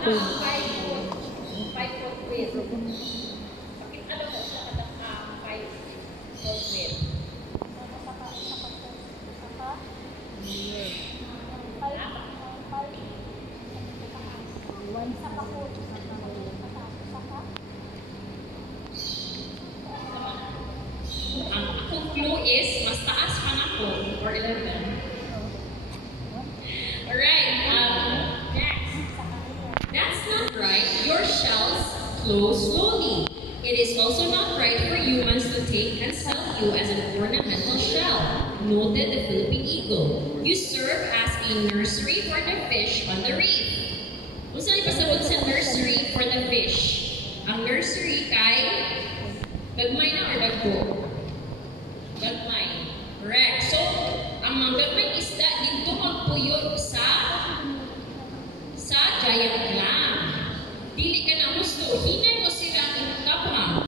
Two. 5 foot width. Bakit alam mo siya kadang 5 foot width? Ang akong clue is, mas taas pa na po, or 11. Alright, next. That's not right. Your shells close slowly. It is also not right for humans to take and sell you as an ornamental shell, noted the Philippine eagle. You serve as a nursery for the fish on the reef. Kung saan ipasabot sa nursery for the fish? Ang nursery kay gagmay na or dagko? Gagmay. Correct. So, ang mga gagmay isda dito magpuyo sa giant